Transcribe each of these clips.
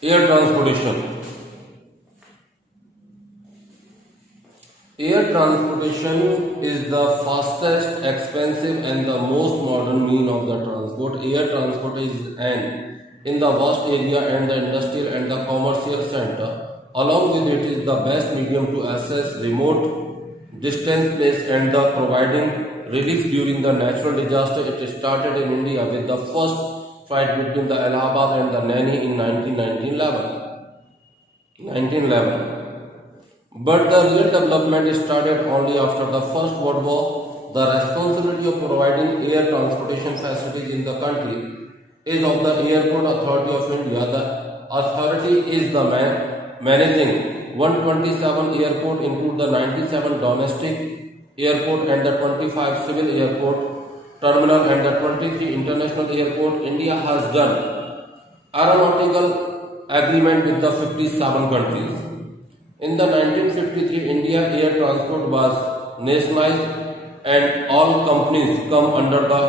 Air transportation. Air transportation is the fastest, expensive, and the most modern mean of the transport. Air transport is an in the vast area and the industrial and the commercial center. Along with it is the best medium to access remote distance place and the providing relief during the natural disaster. It started in India with the first flight between the Allahabad and the Naini in 1911. But the real development started only after the First World War. The responsibility of providing air transportation facilities in the country is of the Airport Authority of India. The authority is the managing 127 airport, include the 97 domestic airport and the 25 civil airport terminal and the 23 international airport. India has done aeronautical agreement with the 57 countries. In the 1953, India Air Transport was nationalized and all companies come under the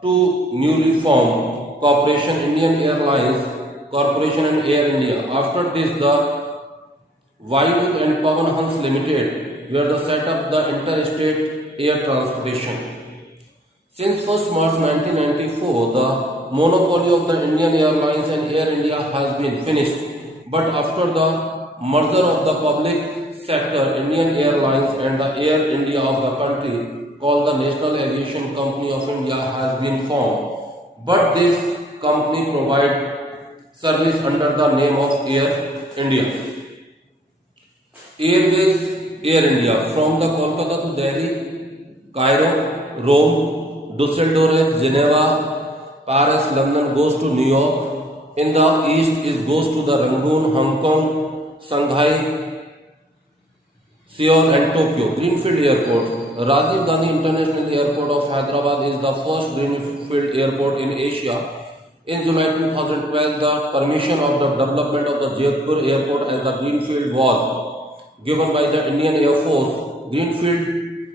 two newly formed corporation, Indian Airlines Corporation and Air India. After this, the Vayu and Pavan Hans Limited were the set up the interstate air transportation. Since 1st March 1994, the monopoly of the Indian Airlines and Air India has been finished. But after the merger of the public sector, Indian Airlines and the Air India of the country called the National Aviation Company of India has been formed. But this company provides service under the name of Air India. Airways Air India from the Kolkata to Delhi, Cairo, Rome, Dusseldorf, Geneva, Paris, London goes to New York. In the east it goes to the Rangoon, Hong Kong, Shanghai, Seoul and Tokyo. Greenfield Airport. Rajiv Gandhi International Airport of Hyderabad is the first greenfield airport in Asia. In July 2012, the permission of the development of the Jodhpur Airport as the greenfield was given by the Indian Air Force. Greenfield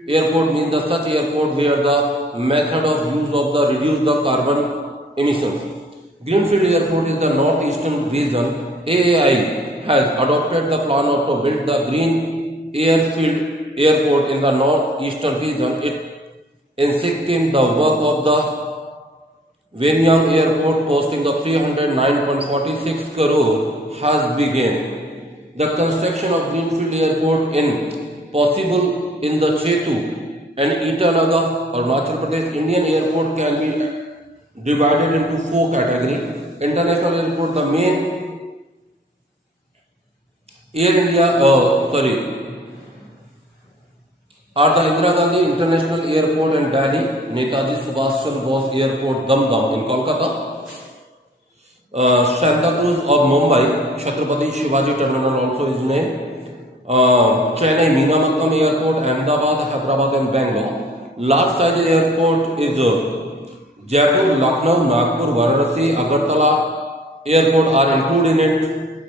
airport means the such airport where the method of use of the reduce the carbon emissions. Greenfield Airport is the northeastern region. AAI has adopted the plan of to build the green airfield airport in the northeastern region. In Sikkim, the work of the Wenyang Airport costing the 309.46 crore has begun. The construction of greenfield airport in possible in the Chetu and Itanagar, Arunachal Pradesh. Indian airport can be divided into four categories. International airport, the main Air India, are the Indira Gandhi International Airport in Delhi, Netaji Subhash Chandra Bose Airport, Dum Dum in Kolkata, Santa Cruz of Mumbai, Chhatrapati Shivaji Terminal also is named, Chennai Meenamakkam Airport, Ahmedabad, Hyderabad and Bangalore. Large size airport is Jaipur, Lucknow, Nagpur, Varanasi, Agartala Airport are included in it.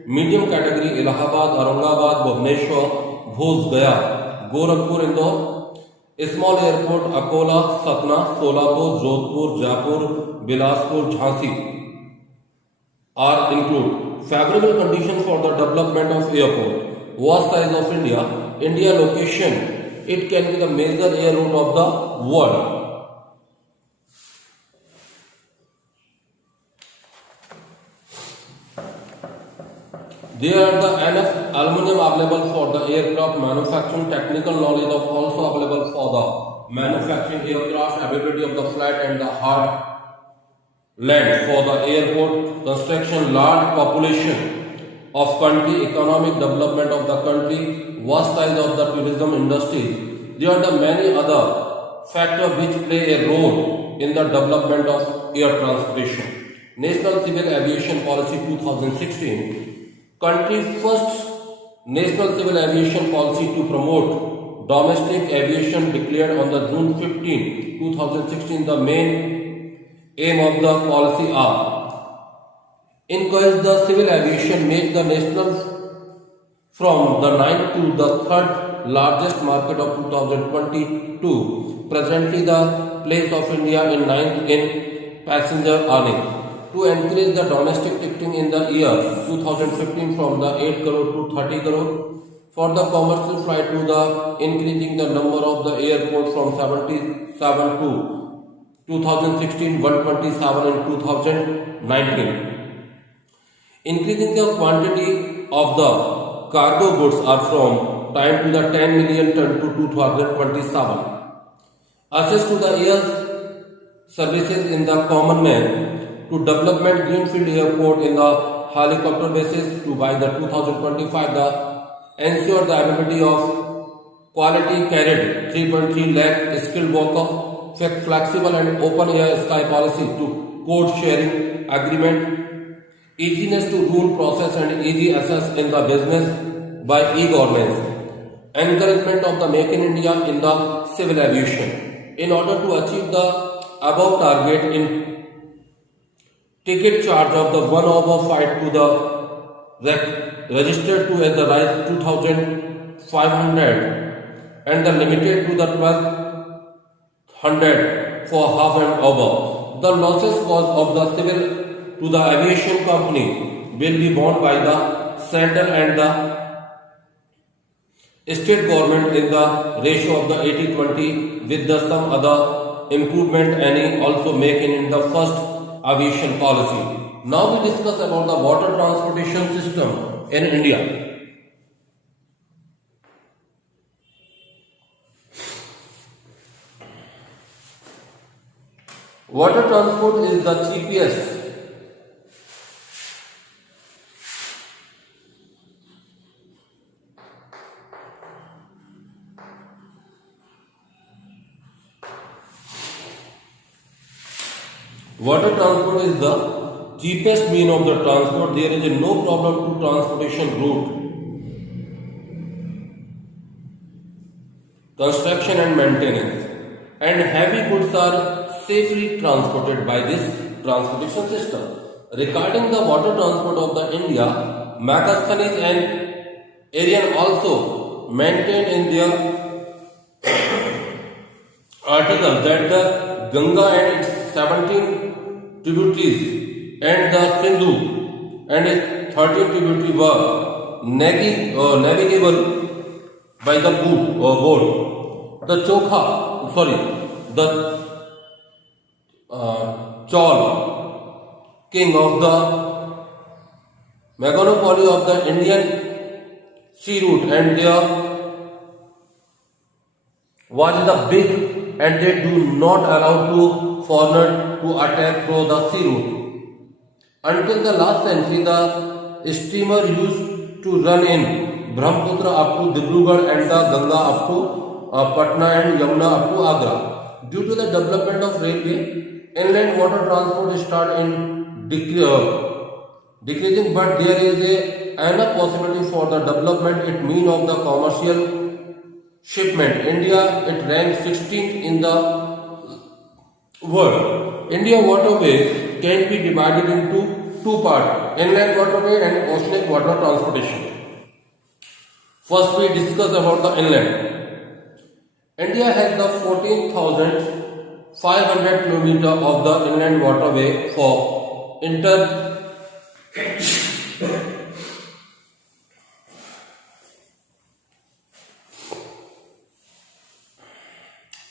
Medium category Allahabad, Aurangabad, Bhubaneswar, Bhuj, Gaya, Gorakhpur, Indore. Small airport Akola, Satna, Solapur, Jodhpur, Jaipur, Bilaspur, Jhansi are included. Favorable conditions for the development of airport. Vast size of India. India location. It can be the major air route of the world. There are the enough aluminum available for the aircraft manufacturing. Technical knowledge of also available for the manufacturing aircraft, ability of the flight and the hard land for the airport construction. Large population of country, economic development of the country, vast size of the tourism industry. There are the many other factors which play a role in the development of air transportation. National Civil Aviation Policy 2016. Country first National Civil Aviation Policy to promote domestic aviation declared on the June 15, 2016. The main aim of the policy are encourage the civil aviation, make the national from the 9th to the 3rd largest market of 2022. Presently the place of India in 9th in passenger earning. to encourage the domestic ticketing in the year 2015 from the 8 crore to 30 crore. For the commercial flight to the increasing the number of the airport from 77 to 2016 127 in 2019. Increasing the quantity of the cargo goods are from time to the 10 million ton to 2027. Access to the air services in the common man to development greenfield airport in the helicopter basis to by the 2025 the ensure the availability of quality carried 3.3 lakh skilled worker, flexible and open air sky policy to code sharing agreement, easiness to rule process and easy access in the business by e-governance, encouragement of the Make in India in the civil aviation. In order to achieve the above target in ticket charge of the 1 hour flight to the registered to as the rise 2,500 and the limited to the 1,200 for half an hour. The losses caused of the civil to the aviation company will be borne by the central and the state government in the ratio of the 80-20 with the some other improvement any also making in the first aviation policy. Now we discuss about the water transportation system in India. Water transport is the cheapest Water transport is the cheapest mean of the transport. There is no problem to transportation route, construction and maintenance, and heavy goods are safely transported by this transportation system. Regarding the water transport of the India, Megasthenes and Arian also maintain in their article that the Ganga and its 17 tributaries and the Sindhu and its 13 tributaries were navigable by the boat. The Chol, king of the monopoly of the Indian sea route, and there was the big and they do not allow to foreigner to attack through the sea route. Until the last century, the steamer used to run in Brahmaputra up to Dibrugarh and the Ganga up to Patna and Yamuna up to Agra. Due to the development of railway, inland water transport started in decreasing, but there is enough possibility for the development. It means of the commercial shipment. India, it ranks 16th in the world. India waterway can be divided into two parts: inland waterway and oceanic water transportation. First, we discuss about the inland. India has the 14,500 km of the inland waterway for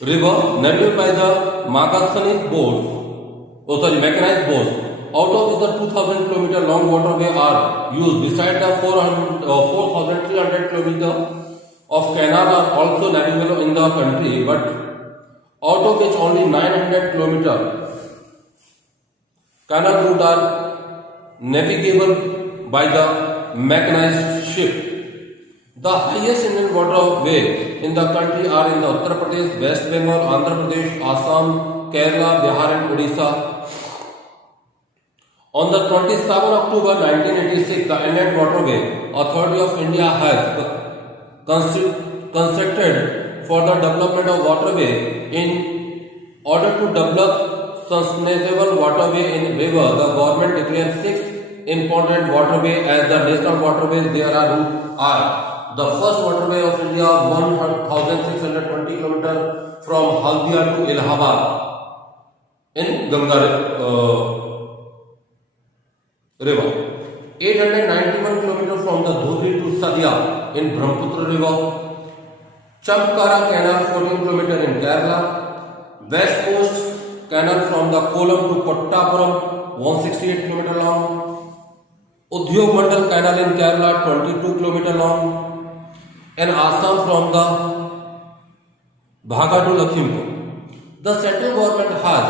river navigable by the Megasthenes boats, mechanized boats. Out of the 2,000 km long waterway are used. Beside the 4,300 km of canal are also navigable in the country, but out of which only 900 km canal route are navigable by the mechanized ship. The highest inland waterway in the country are in the Uttar Pradesh, West Bengal, Andhra Pradesh, Assam, Kerala, Bihar and Odisha. On the 27 October 1986, the Inland Waterway Authority of India has constructed for the development of waterway. In order to develop sustainable waterway in river, the government declared 6 important waterway as the national waterways. There are the first waterway of India, 1,620 km from Haldia to Allahabad in Ganga River. 891 km from the Dhuri to Sadia in Brahmaputra River. Champkara Canal 14 km in Kerala. West Coast Canal from the Kollam to Kottapuram 168 km long. Udyog Mandal Canal in Kerala 22 km long. And Assam from the Bhaga to Lakhimpur. The central government has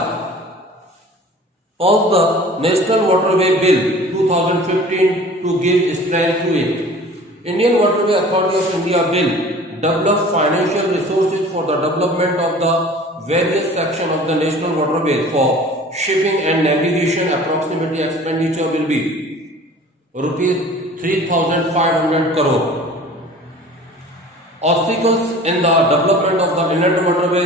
passed the National Waterway Bill 2015 to give strength to it. Indian Waterway Authority of India Bill develops financial resources for the development of the various sections of the national waterway for shipping and navigation. Approximately expenditure will be rupees 3,500 crore. Obstacles in the development of the inland waterway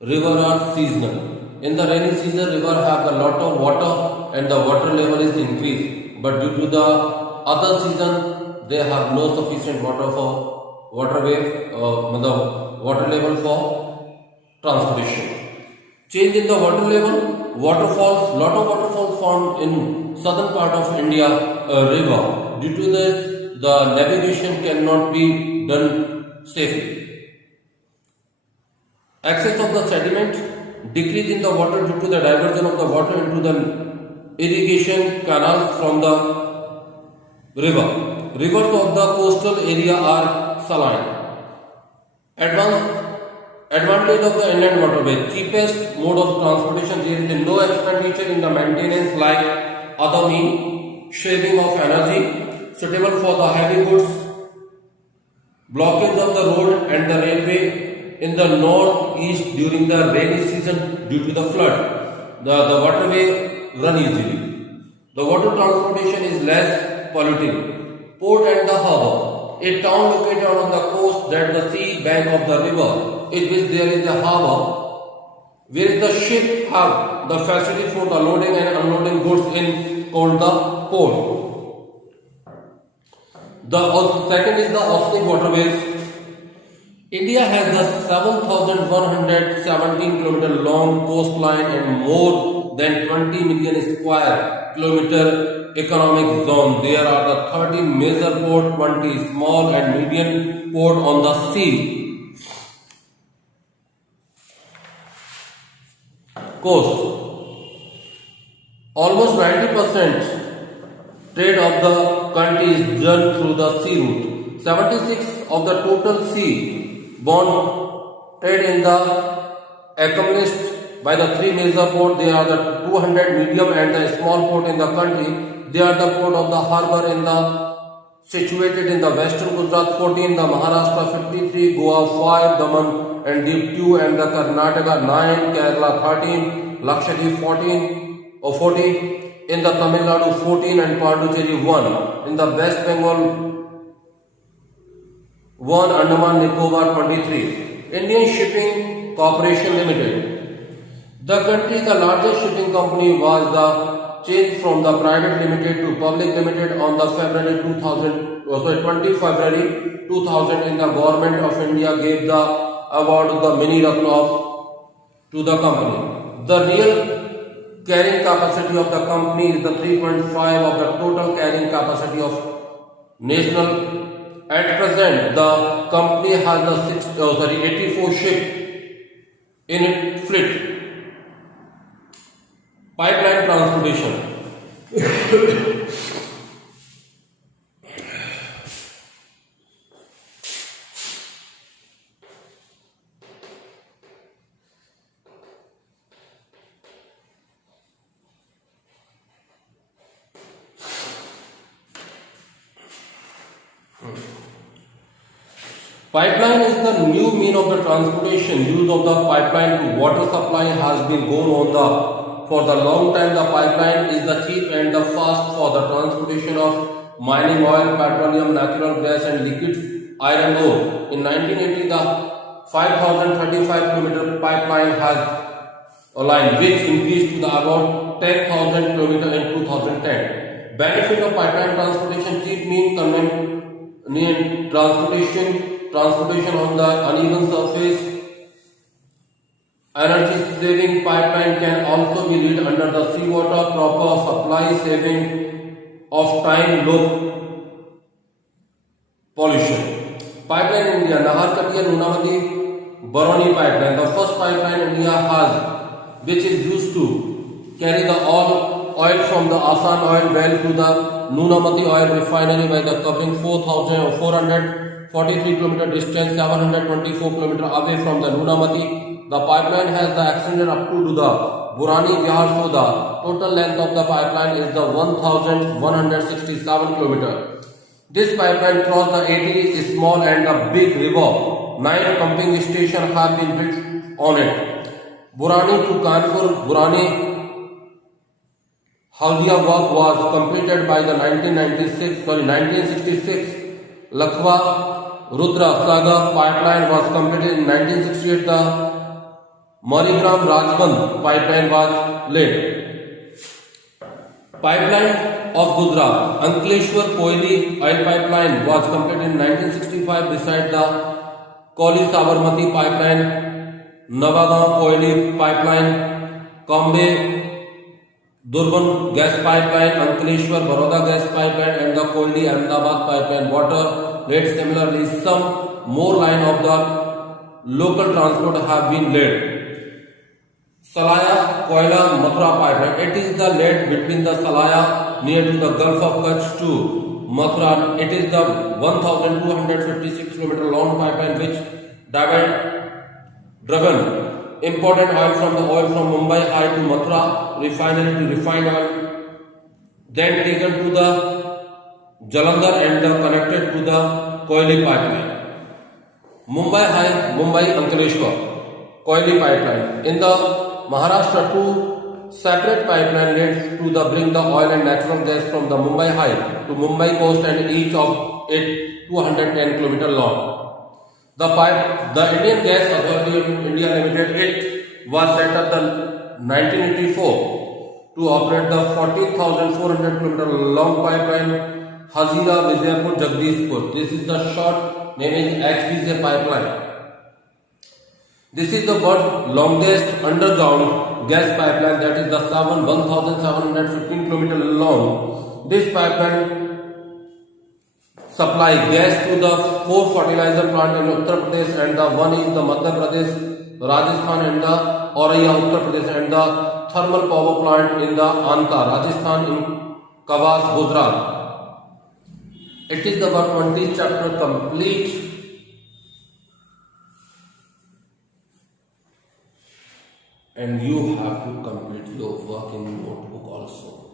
river are seasonal. In the rainy season, river have a lot of water and the water level is increased. But due to the other season, they have no sufficient water for waterway, the water level for transportation. Change in the water level, waterfalls, lot of waterfalls found in southern part of India river. Due to this, the navigation cannot be done safely. Excess of the sediment, decrease in the water due to the diversion of the water into the irrigation canals from the river. Rivers of the coastal area are saline. Advantage of the inland waterway. Cheapest mode of transportation. There is no expenditure in the maintenance like other means. Saving of energy. Suitable for the heavy goods. Blockage of the road and the railway in the northeast during the rainy season due to the flood. The waterway run easily. The water transportation is less polluting. Port and the harbour. A town located on the coast that the sea bank of the river, in which there is a harbour, where the ship have the facility for the loading and unloading goods in called the port. The second is the oceanic waterways. India has the 7,117 km long coastline and more than 20 million square kilometer economic zone. There are the 30 major port, 20 small and medium port on the sea coast. Almost 90% trade of the country is done through the sea route. 76 of the total sea-borne trade in the accomplished by the three major ports. There are the 200 medium and the small port in the country. They are the port of the harbour in the situated in the western Gujarat 14, the Maharashtra 53, Goa 5, Daman and Diu 2 and the Karnataka 9, Kerala 13, Lakshadweep 40, in the Tamil Nadu 14 and Pondicherry 1, in the West Bengal 1, Andaman Nicobar 23. Indian Shipping Corporation Limited. The country, the largest shipping company was the changed from the private limited to public limited on the 20 February 2000 in the government of India gave the award of the Mini Ratna to the company. The real carrying capacity of the company is the 3.5 of the total carrying capacity of national. At present, the company has the 84 ships in its fleet. Pipeline transportation. Pipeline is the new mean of the transportation. Use of the pipeline to water supply has been going on for the long time. The pipeline is the cheap and the fast for the transportation of mining oil, petroleum, natural gas and liquid iron ore. In 1980, the 5,035 km pipeline has a line which increased to the about 10,000 km in 2010. Benefit of pipeline transportation: cheap mean convenient transportation on the uneven surface, Energy saving pipeline can also be laid under the seawater. Proper supply saving of time, low pollution. Pipeline in India, Naharkatiya Nunamati Baroni pipeline, the first pipeline India has, which is used to carry the oil from the Asan oil well to the Nunamati oil refinery by the covering 4,443 km distance, 724 km away from the Nunamati. The pipeline has the extended up to the Burani Vihar Soda. Total length of the pipeline is the 1,167 km. This pipeline crossed the 80 small and the big river. 9 pumping stations have been built on it. Burani to Kanpur, Burani Haldia work was completed by the 1966. Lakhwa Rudra Saga pipeline was completed in 1968. The Marigram Rajband pipeline was laid. Pipeline of Gujarat, Ankleshwar Koyali oil pipeline was completed in 1965 beside the Koli Sabarmati pipeline, Navagaon Koyali pipeline, Kambe Durban gas pipeline, Ankleshwar Baroda gas pipeline and the Koyali Ahmedabad pipeline water laid. Similarly, some more line of the local transport have been laid. Salaya Koila Mathura pipeline. It is the lead between the Salaya near to the Gulf of Kutch to Mathura. It is the 1,256 km long pipeline which driven imported oil from Mumbai High to Mathura refinery to refined oil, then taken to the Jalandhar and connected to the Koyali pipeline. Mumbai High, Mumbai Ankleshwar Koyali pipeline. In the Maharashtra, 2 separate pipeline laid to bring the oil and natural gas from the Mumbai High to Mumbai coast and each of it 210 km long. The Indian Gas Authority of India Limited, it was set up in 1984 to operate the 14,400 km long pipeline Hazira Vijayapur Jagdishpur. This is the short name is HVJ pipeline. This is the world's longest underground gas pipeline, that is the 1,715 km long. This pipeline supply gas to the 4 fertilizer plant in Uttar Pradesh and the one is the Madhya Pradesh, Rajasthan and the Auraiya Uttar Pradesh and the thermal power plant in the Anka, Rajasthan in Kawas, Gujarat. It is the 120th chapter complete. And you have to complete your work in notebook also.